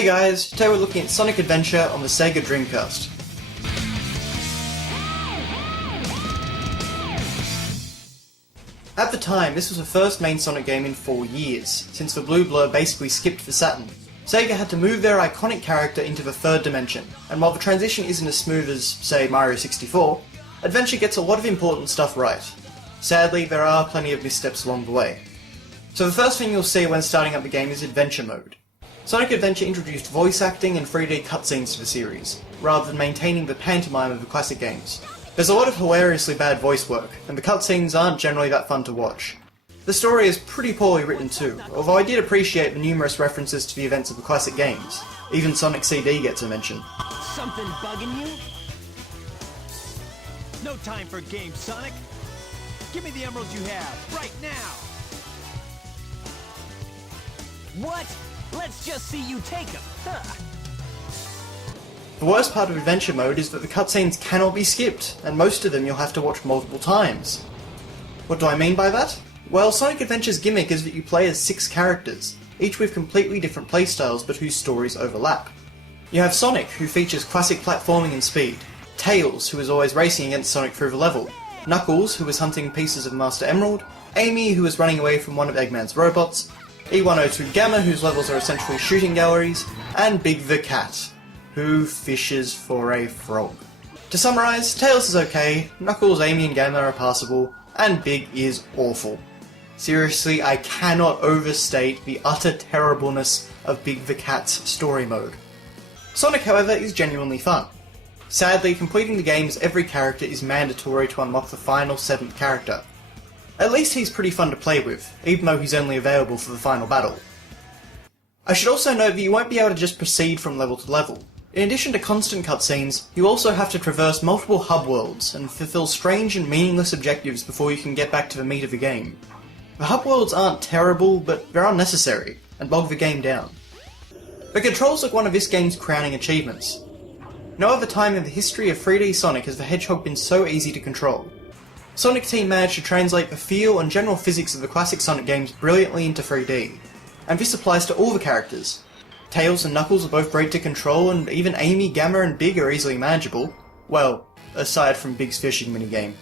Hey guys, today we're looking at Sonic Adventure on the Sega Dreamcast. At the time, this was the first main Sonic game in 4 years, since the Blue Blur basically skipped for Saturn. Sega had to move their iconic character into the third dimension, and while the transition isn't as smooth as, say, Mario 64, Adventure gets a lot of important stuff right. Sadly, there are plenty of missteps along the way. So the first thing you'll see when starting up the game is Adventure Mode. Sonic Adventure introduced voice acting and 3D cutscenes to the series, rather than maintaining the pantomime of the classic games. There's a lot of hilariously bad voice work, and the cutscenes aren't generally that fun to watch. The story is pretty poorly written too, although I did appreciate the numerous references to the events of the classic games. Even Sonic CD gets a mention. Something bugging you? No time for games, Sonic! Give me the emeralds you have, right now! What? Let's just see you take them! Huh. The worst part of Adventure Mode is that the cutscenes cannot be skipped, and most of them you'll have to watch multiple times. What do I mean by that? Well, Sonic Adventure's gimmick is that you play as 6 characters, each with completely different playstyles but whose stories overlap. You have Sonic, who features classic platforming and speed, Tails, who is always racing against Sonic through the level, Knuckles, who is hunting pieces of Master Emerald, Amy, who is running away from one of Eggman's robots, E102 Gamma, whose levels are essentially shooting galleries, and Big the Cat, who fishes for a frog. To summarise, Tails is okay, Knuckles, Amy and Gamma are passable, and Big is awful. Seriously, I cannot overstate the utter terribleness of Big the Cat's story mode. Sonic, however, is genuinely fun. Sadly, completing the game as every character is mandatory to unlock the final 7th character. At least he's pretty fun to play with, even though he's only available for the final battle. I should also note that you won't be able to just proceed from level to level. In addition to constant cutscenes, you also have to traverse multiple hub worlds and fulfill strange and meaningless objectives before you can get back to the meat of the game. The hub worlds aren't terrible, but they're unnecessary, and bog the game down. The controls look one of this game's crowning achievements. No other time in the history of 3D Sonic has the Hedgehog been so easy to control. Sonic Team managed to translate the feel and general physics of the classic Sonic games brilliantly into 3D, and this applies to all the characters. Tails and Knuckles are both great to control, and even Amy, Gamma and Big are easily manageable. Well, aside from Big's fishing minigame.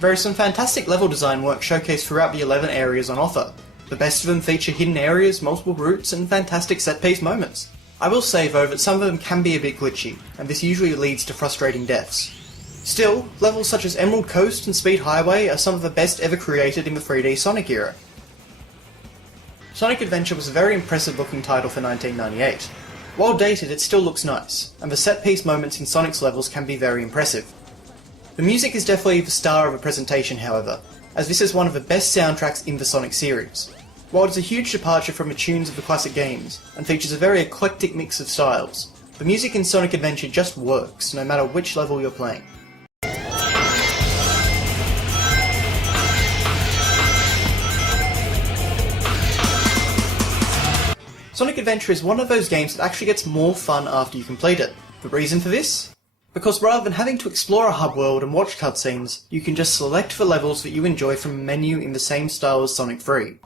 There is some fantastic level design work showcased throughout the 11 areas on offer. The best of them feature hidden areas, multiple routes, and fantastic set-piece moments. I will say though that some of them can be a bit glitchy, and this usually leads to frustrating deaths. Still, levels such as Emerald Coast and Speed Highway are some of the best ever created in the 3D Sonic era. Sonic Adventure was a very impressive looking title for 1998. While dated, it still looks nice, and the set-piece moments in Sonic's levels can be very impressive. The music is definitely the star of the presentation, however, as this is one of the best soundtracks in the Sonic series. While it is a huge departure from the tunes of the classic games, and features a very eclectic mix of styles, the music in Sonic Adventure just works, no matter which level you're playing. Sonic Adventure is one of those games that actually gets more fun after you complete it. The reason for this? Because rather than having to explore a hub world and watch cutscenes, you can just select the levels that you enjoy from a menu in the same style as Sonic 3.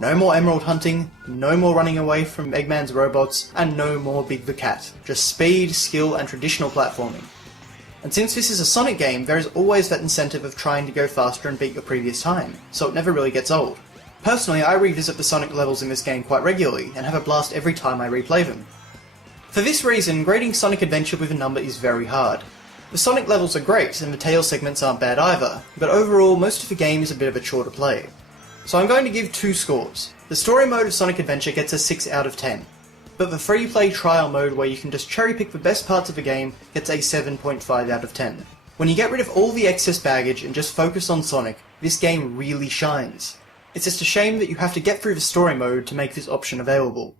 No more emerald hunting, no more running away from Eggman's robots, and no more Big the Cat. Just speed, skill, and traditional platforming. And since this is a Sonic game, there is always that incentive of trying to go faster and beat your previous time, so it never really gets old. Personally, I revisit the Sonic levels in this game quite regularly, and have a blast every time I replay them. For this reason, grading Sonic Adventure with a number is very hard. The Sonic levels are great, and the Tails segments aren't bad either, but overall, most of the game is a bit of a chore to play. So I'm going to give 2 scores. The story mode of Sonic Adventure gets a 6 out of 10, but the free play trial mode where you can just cherry pick the best parts of the game gets a 7.5 out of 10. When you get rid of all the excess baggage and just focus on Sonic, this game really shines. It's just a shame that you have to get through the story mode to make this option available.